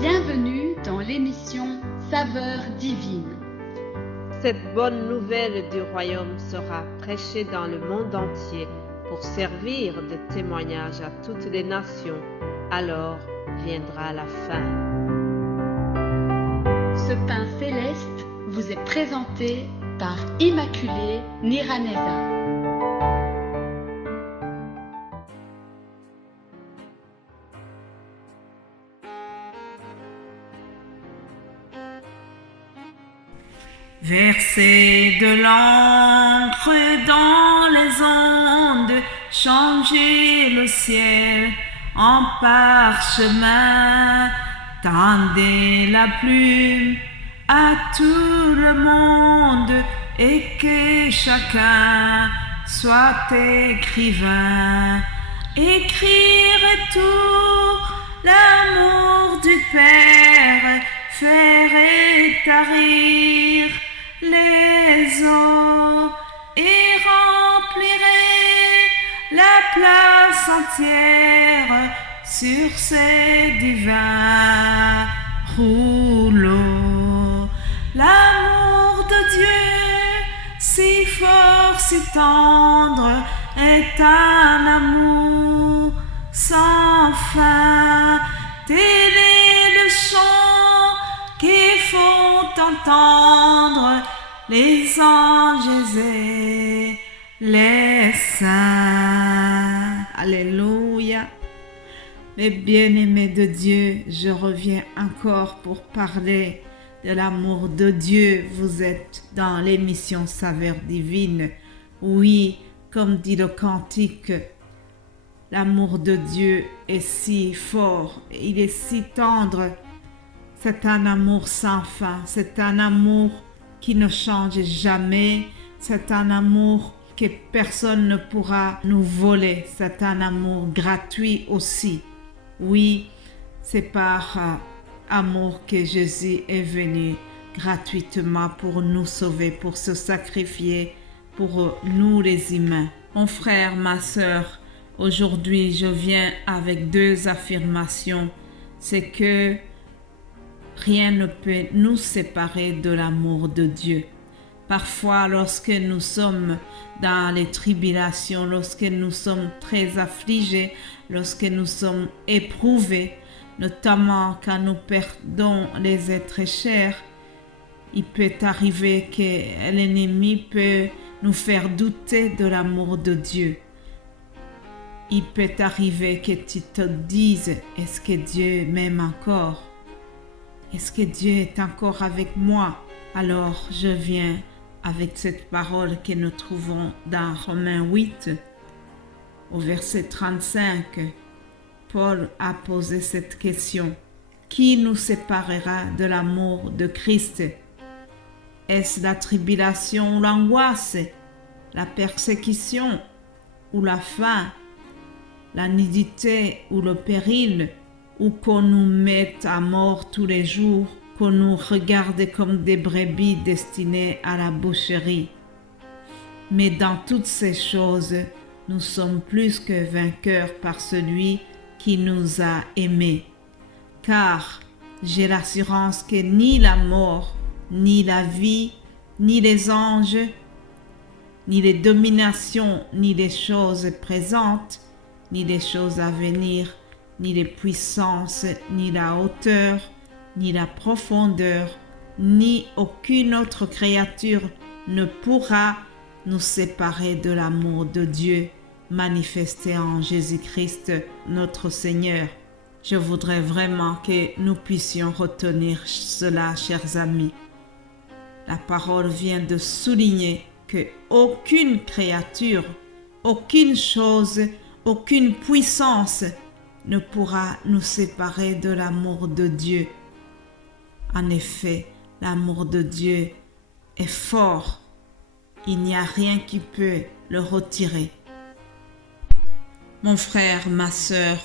Bienvenue dans l'émission Saveurs divines. Cette bonne nouvelle du royaume sera prêchée dans le monde entier pour servir de témoignage à toutes les nations. Alors viendra la fin. Ce pain céleste vous est présenté par Immaculée Niraneza. Verser de l'encre dans les ondes, changer le ciel en parchemin, tendez la plume à tout le monde et que chacun soit écrivain. Écrire tout l'amour du Père, faire étarir les eaux et remplirait la place entière sur ces divins rouleaux. L'amour de Dieu, si fort, si tendre, est un amour sans fin. Tel est le chant qui font entendre les anges et les saints. Alléluia. Les bien-aimés de Dieu, je reviens encore pour parler de l'amour de Dieu. Vous êtes dans l'émission Saveurs divines. Oui, comme dit le cantique, l'amour de Dieu est si fort, il est si tendre. C'est un amour sans fin, c'est un amour qui ne change jamais, c'est un amour que personne ne pourra nous voler, c'est un amour gratuit aussi. Oui, c'est par amour que Jésus est venu gratuitement pour nous sauver, pour se sacrifier pour nous les humains. Mon frère, ma sœur, aujourd'hui je viens avec deux affirmations. C'est que rien ne peut nous séparer de l'amour de Dieu. Parfois, lorsque nous sommes dans les tribulations, lorsque nous sommes très affligés, lorsque nous sommes éprouvés, notamment quand nous perdons les êtres chers, il peut arriver que l'ennemi peut nous faire douter de l'amour de Dieu. Il peut arriver que tu te dises, est-ce que Dieu m'aime encore? Est-ce que Dieu est encore avec moi? Alors je viens avec cette parole que nous trouvons dans Romains 8, au verset 35. Paul a posé cette question. Qui nous séparera de l'amour de Christ? Est-ce la tribulation ou l'angoisse, la persécution ou la faim, la nudité ou le péril, ou qu'on nous mette à mort tous les jours, qu'on nous regarde comme des brebis destinées à la boucherie? Mais dans toutes ces choses, nous sommes plus que vainqueurs par celui qui nous a aimés. Car j'ai l'assurance que ni la mort, ni la vie, ni les anges, ni les dominations, ni les choses présentes, ni les choses à venir, ni les puissances, ni la hauteur, ni la profondeur, ni aucune autre créature ne pourra nous séparer de l'amour de Dieu manifesté en Jésus-Christ notre Seigneur. Je voudrais vraiment que nous puissions retenir cela, chers amis. La parole vient de souligner que aucune créature, aucune chose, aucune puissance ne pourra nous séparer de l'amour de Dieu. En effet, l'amour de Dieu est fort. Il n'y a rien qui peut le retirer. Mon frère, ma sœur,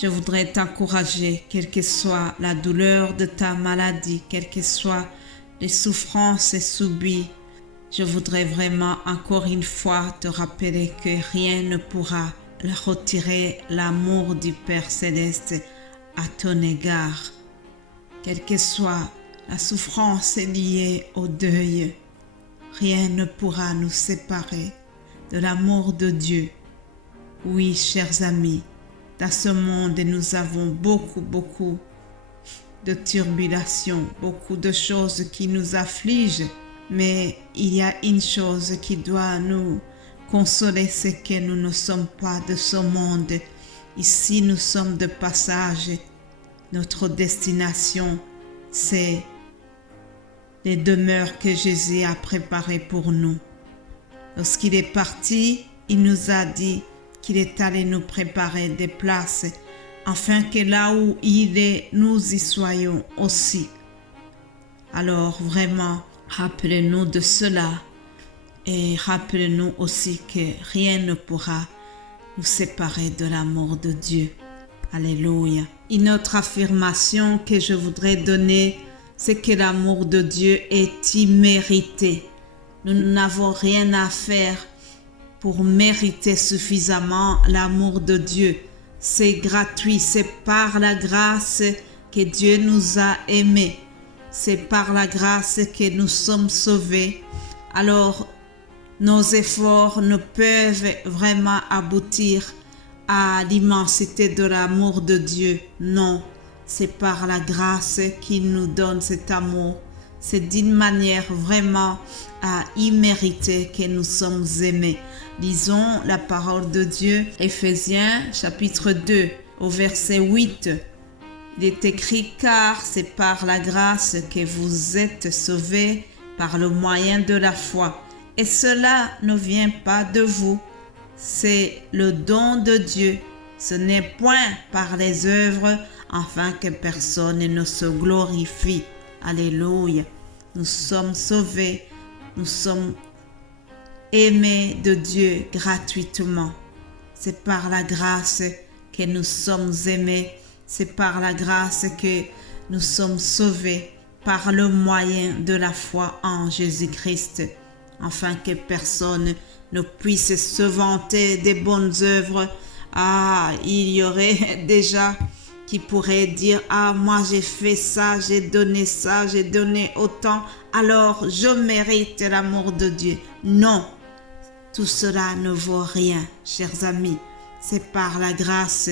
je voudrais t'encourager, quelle que soit la douleur de ta maladie, quelles que soient les souffrances subies, je voudrais vraiment encore une fois te rappeler que rien ne pourra retirer l'amour du Père Céleste à ton égard. Quelle que soit la souffrance liée au deuil, rien ne pourra nous séparer de l'amour de Dieu. Oui, chers amis, dans ce monde, nous avons beaucoup de tribulations, beaucoup de choses qui nous affligent, mais il y a une chose qui doit nous consoler, c'est que nous ne sommes pas de ce monde. Ici, nous sommes de passage. Notre destination, c'est les demeures que Jésus a préparées pour nous. Lorsqu'il est parti, il nous a dit qu'il est allé nous préparer des places, afin que là où il est, nous y soyons aussi. Alors vraiment, rappelez-nous de cela et rappelez-nous aussi que rien ne pourra nous séparer de l'amour de Dieu. Alléluia. Une autre affirmation que je voudrais donner, c'est que l'amour de Dieu est immérité. Nous n'avons rien à faire pour mériter suffisamment l'amour de Dieu. C'est gratuit, c'est par la grâce que Dieu nous a aimés. C'est par la grâce que nous sommes sauvés. Alors, nos efforts ne peuvent vraiment aboutir à l'immensité de l'amour de Dieu. Non, c'est par la grâce qu'il nous donne cet amour. C'est d'une manière vraiment imméritée que nous sommes aimés. Lisons la parole de Dieu, Éphésiens chapitre 2, au verset 8. Il est écrit: car c'est par la grâce que vous êtes sauvés par le moyen de la foi. Et cela ne vient pas de vous, c'est le don de Dieu. Ce n'est point par les œuvres, afin que personne ne se glorifie. Alléluia. Nous sommes sauvés, nous sommes aimés de Dieu gratuitement. C'est par la grâce que nous sommes aimés. C'est par la grâce que nous sommes sauvés, par le moyen de la foi en Jésus-Christ, afin que personne ne puisse se vanter des bonnes œuvres. Il y aurait déjà qui pourrait dire: moi j'ai fait ça, j'ai donné autant, alors je mérite l'amour de Dieu. Non, tout cela ne vaut rien, chers amis. C'est par la grâce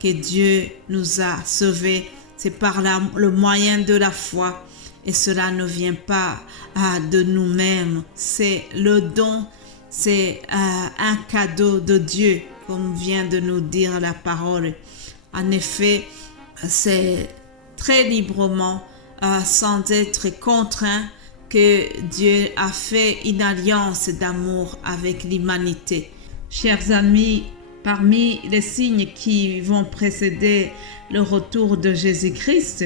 que Dieu nous a sauvés, c'est par le moyen de la foi, et cela ne vient pas de nous-mêmes. C'est le don, c'est un cadeau de Dieu, comme vient de nous dire la parole. En effet, c'est très librement, sans être contraint, que Dieu a fait une alliance d'amour avec l'humanité. Chers amis, parmi les signes qui vont précéder le retour de Jésus-Christ,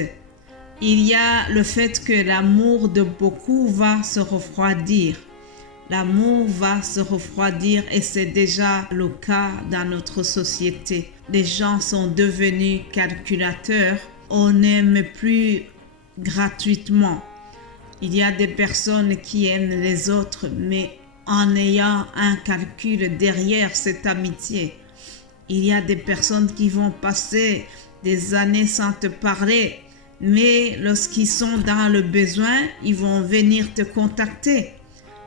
il y a le fait que l'amour de beaucoup va se refroidir. L'amour va se refroidir et c'est déjà le cas dans notre société. Les gens sont devenus calculateurs. On n'aime plus gratuitement. Il y a des personnes qui aiment les autres, mais en ayant un calcul derrière cette amitié. Il y a des personnes qui vont passer des années sans te parler, mais lorsqu'ils sont dans le besoin, ils vont venir te contacter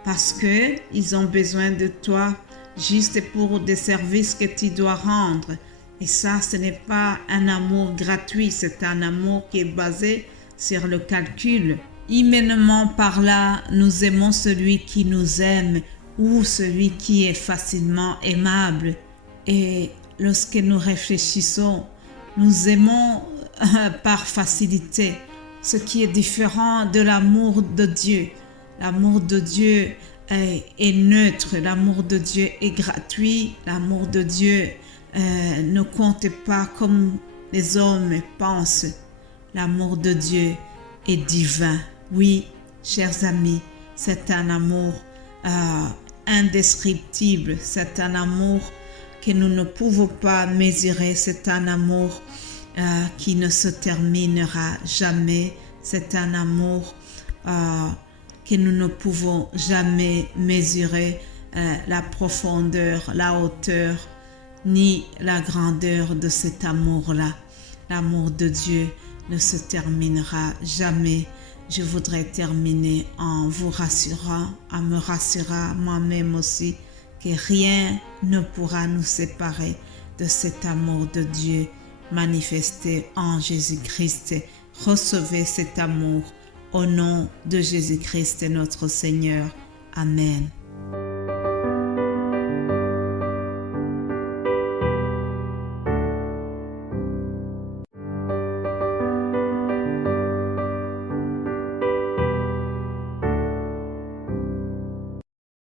parce qu'ils ont besoin de toi juste pour des services que tu dois rendre. Et ça, ce n'est pas un amour gratuit, c'est un amour qui est basé sur le calcul. Humainement parlant, nous aimons celui qui nous aime ou celui qui est facilement aimable. Et lorsque nous réfléchissons, nous aimons par facilité, ce qui est différent de l'amour de Dieu. L'amour de Dieu est neutre, l'amour de Dieu est gratuit, l'amour de Dieu ne compte pas comme les hommes pensent. L'amour de Dieu est divin. Oui, chers amis, c'est un amour indescriptible, c'est un amour que nous ne pouvons pas mesurer, c'est un amour qui ne se terminera jamais, c'est un amour que nous ne pouvons jamais mesurer la profondeur, la hauteur, ni la grandeur de cet amour-là. L'amour de Dieu ne se terminera jamais. Je voudrais terminer en vous rassurant, en me rassurant moi-même aussi, que rien ne pourra nous séparer de cet amour de Dieu manifesté en Jésus-Christ. Recevez cet amour au nom de Jésus-Christ notre Seigneur. Amen.